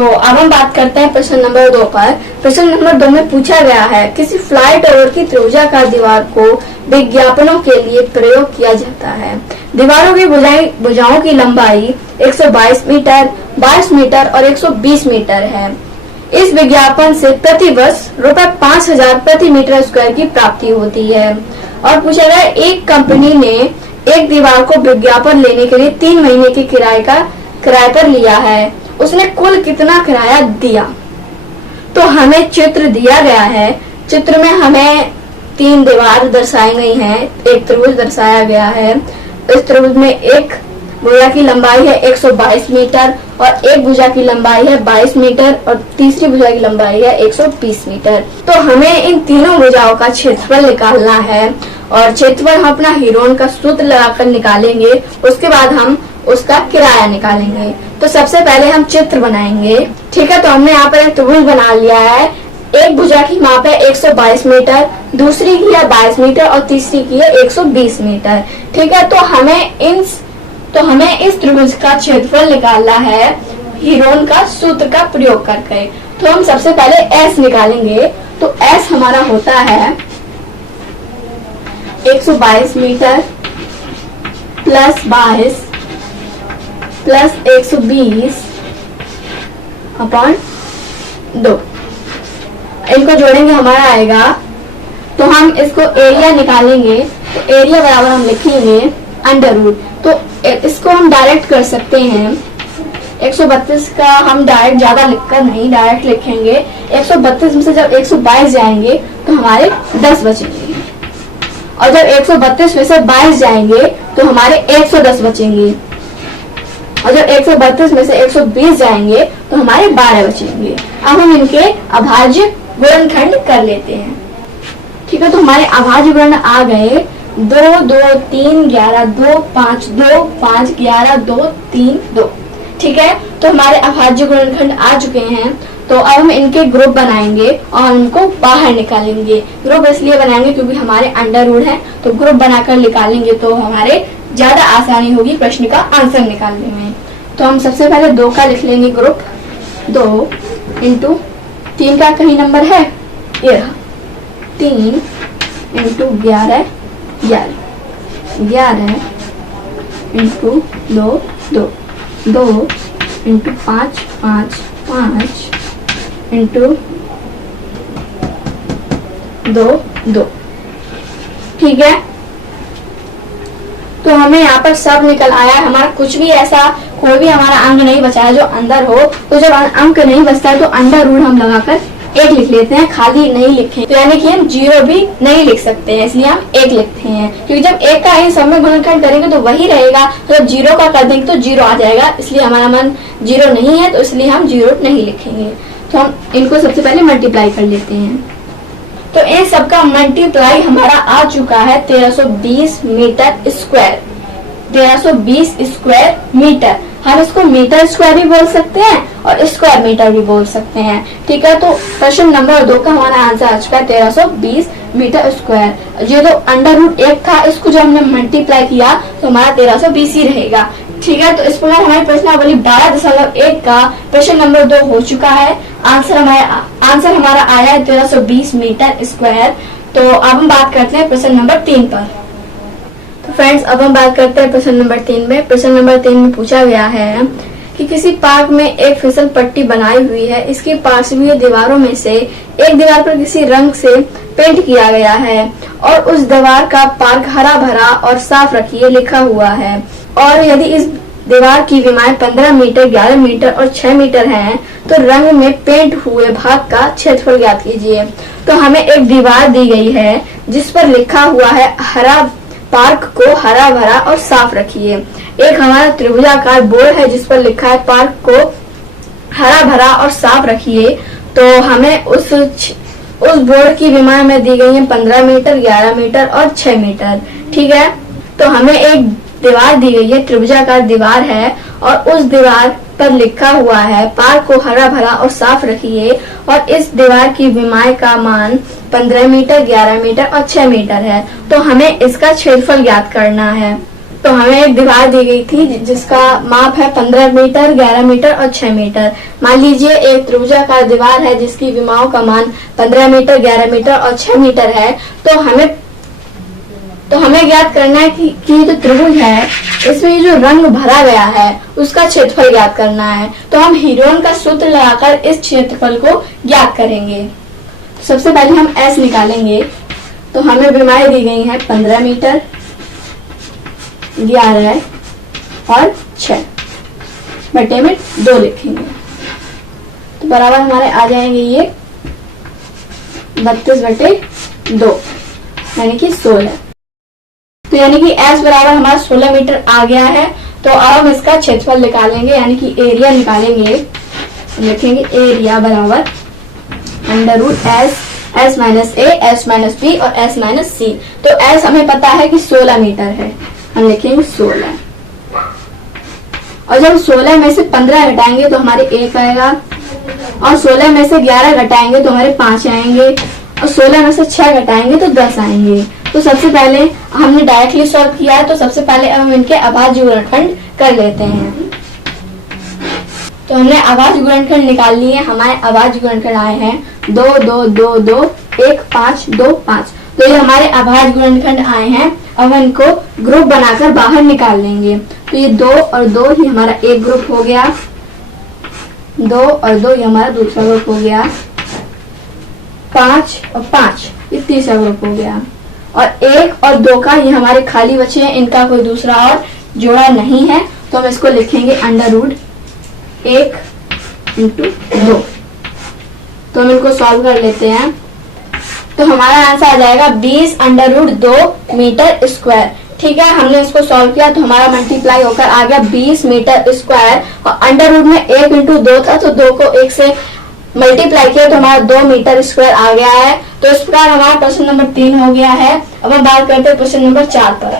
अब हम बात करते हैं प्रश्न नंबर 2 पर। प्रश्न नंबर 2 में पूछा गया है किसी फ्लाइट ओवर की त्रिभुजाकार दीवार को विज्ञापनों के लिए प्रयोग किया जाता है। दीवारों की भुजाओं की लंबाई 122 मीटर, 22 मीटर और 120 मीटर है। इस विज्ञापन से प्रति वर्ष ₹5000 प्रति मीटर स्क्वायर की प्राप्ति होती है। और पूछा गया एक कंपनी ने एक दीवार को विज्ञापन लेने के लिए 3 महीने के किराए पर लिया है, उसने कुल कितना किराया दिया। तो हमें चित्र दिया गया है। चित्र में हमें 3 दीवार दर्शाई गई हैं, एक त्रिभुज दर्शाया गया है। इस त्रिभुज में एक भुजा की लंबाई है 122 मीटर और एक भुजा की लंबाई है 22 मीटर और तीसरी भुजा की लंबाई है 120 मीटर। तो हमें इन तीनों भुजाओं का क्षेत्रफल निकालना है और क्षेत्रफल हम अपना हीरोन का सूत्र लगाकर निकालेंगे। उसके बाद हम उसका किराया निकालेंगे। तो सबसे पहले हम चित्र बनाएंगे। ठीक है, तो हमने यहाँ पर एक त्रिभुज बना लिया है। एक भुजा की माप है 122 मीटर, दूसरी की है 22 मीटर और तीसरी की है 120 मीटर। ठीक है, तो हमें इस त्रिभुज का क्षेत्रफल निकालना है हीरोन का सूत्र का प्रयोग करके। तो हम सबसे पहले S निकालेंगे। तो S हमारा होता है 122 मीटर प्लस 22 प्लस 120 अपॉन 2। इनको जोड़ेंगे हमारा आएगा। तो हम इसको एरिया निकालेंगे। तो एरिया बराबर हम लिखेंगे अंडर रूट। तो इसको हम डायरेक्ट कर सकते हैं। 132 का हम डायरेक्ट ज्यादा लिखकर नहीं डायरेक्ट लिखेंगे। 132 में से जब 122 जाएंगे तो हमारे 10 बचेंगे और जब 132 में से 22 जाएंगे तो हमारे 110 बचेंगे और जब 132 में से 120 जाएंगे तो हमारे 12 बचेंगे। अब हम इनके अभाज्य गुणनखंड कर लेते हैं। ठीक है, तो हमारे अभाज्य गुणन आ गए 2 2 3 11 2 5 2 5 11 2 3 2। ठीक है, तो हमारे अभाज्य गुणनखंड आ चुके हैं। तो अब हम इनके ग्रुप बनाएंगे और उनको बाहर निकालेंगे। ग्रुप इसलिए बनाएंगे क्योंकि हमारे अंडर रूट है, तो ग्रुप बनाकर निकालेंगे तो हमारे ज्यादा आसानी होगी प्रश्न का आंसर निकालने में। तो हम सबसे पहले 2 का लिख लेंगे ग्रुप। 2 इंटू 3 का कहीं नंबर है, ये रहा 3 इंटू 11 11 11 इंटू 2 2 2 इंटू 5 5 5 इंटू 2 2। ठीक है, तो हमें यहाँ पर सब निकल आया। हमारा कुछ भी ऐसा कोई भी हमारा अंक नहीं बचा है जो अंदर हो। तो जब अंक नहीं बचता है तो अंडर रूट हम लगाकर 1 लिख लेते हैं, खाली नहीं लिखें। तो यानी कि हम 0 भी नहीं लिख सकते हैं, इसलिए हम 1 लिखते हैं। क्योंकि जब 1 का इन सब में गुणनखंड करेंगे तो वही रहेगा। तो जब 0 का कर देंगे तो 0 आ जाएगा, इसलिए हमारा मन 0 नहीं है, तो इसलिए हम 0 नहीं लिखेंगे। तो हम इनको सबसे पहले मल्टीप्लाई कर लेते हैं। तो इन सबका मल्टीप्लाई हमारा आ चुका है 1320 मीटर स्क्वायर। 1320 square metre. हम इसको मीटर स्क्वायर भी बोल सकते हैं और स्क्वायर मीटर भी बोल सकते हैं। ठीक है, तो प्रश्न नंबर 2 का हमारा आंसर आ चुका है 1320 मीटर स्क्वायर। जो तो अंडर रूट 1 था, इसको जो हमने मल्टीप्लाई किया तो हमारा 1320 ही रहेगा। ठीक है, तो इस प्रकार हमारी प्रश्नावली 12.1 का प्रश्न नंबर 2 हो चुका है। आंसर हमारा आया है 1320 मीटर स्क्वायर। तो अब हम बात करते हैं प्रश्न नंबर 3 पर। तो फ्रेंड्स, अब हम बात करते हैं प्रश्न नंबर 3 में। प्रश्न नंबर 3 में पूछा गया है कि किसी पार्क में एक फिसल पट्टी बनाई हुई है। इसकी पार्श्वीय दीवारों में से एक दीवार पर किसी रंग से पेंट किया गया है और उस दीवार का पार्क हरा भरा और साफ रखिए लिखा हुआ है। और यदि इस दीवार की विमाएं 15 मीटर, 11 मीटर और 6 मीटर हैं, तो रंग में पेंट हुए भाग का क्षेत्रफल ज्ञात कीजिए। तो हमें एक दीवार दी गई है जिस पर लिखा हुआ है पार्क को हरा भरा और साफ रखिए। एक हमारा त्रिभुजाकार बोर्ड है जिस पर लिखा है पार्क को हरा भरा और साफ रखिए। तो हमें उस बोर्ड की विमाएं में दी गई है 15 मीटर, 11 मीटर और 6 मीटर। ठीक है, तो हमें एक दीवार दी गई है, त्रिभुजाकार दीवार है और उस दीवार पर लिखा हुआ है पार्क को हरा भरा और साफ रखिए और इस दीवार की विमाएं का मान 15 मीटर, 11 मीटर और 6 मीटर है। तो हमें इसका क्षेत्रफल ज्ञात करना है। तो हमें एक दीवार दी गई थी जिसका माप है 15 मीटर, 11 मीटर और 6 मीटर। मान लीजिए एक त्रिभुजाकार दीवार है जिसकी विमाओं का मान 15 मीटर, 11 मीटर और 6 मीटर है। तो हमें ज्ञात करना है कि जो त्रिभुज है इसमें ये जो रंग भरा गया है उसका क्षेत्रफल ज्ञात करना है। तो हम हीरोन का सूत्र लगाकर इस क्षेत्रफल को ज्ञात करेंगे। सबसे पहले हम S निकालेंगे। तो हमें विमाएं दी गई हैं 15 मीटर, 11 और 6 बटे में 2 लिखेंगे। तो बराबर हमारे आ जाएंगे ये 32/2 यानी कि 16। तो यानी कि S बराबर हमारा 16 मीटर आ गया है। तो अब हम इसका क्षेत्रफल निकालेंगे यानी कि एरिया निकालेंगे। लिखेंगे एरिया बराबर √S minus A, S minus B और S माइनस C। तो S हमें पता है कि 16 मीटर है, हम लिखेंगे 16। और जब 16 में से 15 घटाएंगे तो हमारे 1 आएगा, और 16 में से 11 घटाएंगे तो हमारे 5 आएंगे, और 16 में से 6 घटाएंगे तो 10 आएंगे। तो सबसे पहले हमने डायरेक्टली सॉल्व किया है, तो सबसे पहले अब हम इनके अभाज्य गुणनखंड कर लेते हैं। तो हमने अभाज्य गुणनखंड निकाल लिए। हमारे अभाज्य गुणनखंड आए हैं 2 2 2 2 1 5 2 5। तो ये हमारे अभाज्य गुणनखंड आए हैं। अब हम इनको ग्रुप बनाकर बाहर निकाल लेंगे। तो ये 2 और 2 ही हमारा एक ग्रुप हो गया, 2 और 2 ये हमारा दूसरा ग्रुप हो गया, 5 और 5 ये तीसरा ग्रुप हो गया, और 1 और 2 का ये हमारे खाली बचे हैं, इनका कोई दूसरा और जोड़ा नहीं है। तो हम इसको लिखेंगे √1 × 2। तो हम इनको सॉल्व कर लेते हैं। तो हमारा आंसर आ जाएगा 20 √2 मीटर स्क्वायर। ठीक है, हमने इसको सॉल्व किया तो हमारा मल्टीप्लाई होकर आ गया 20 मीटर स्क्वायर, और अंडर रूट में 1 × 2 था तो 2 को 1 से मल्टीप्लाई किया तो हमारा 2 मीटर स्क्वायर आ गया है। तो इस प्रकार हमारा प्रश्न नंबर 3 हो गया है। अब हम बात करते हैं प्रश्न नंबर 4 पर।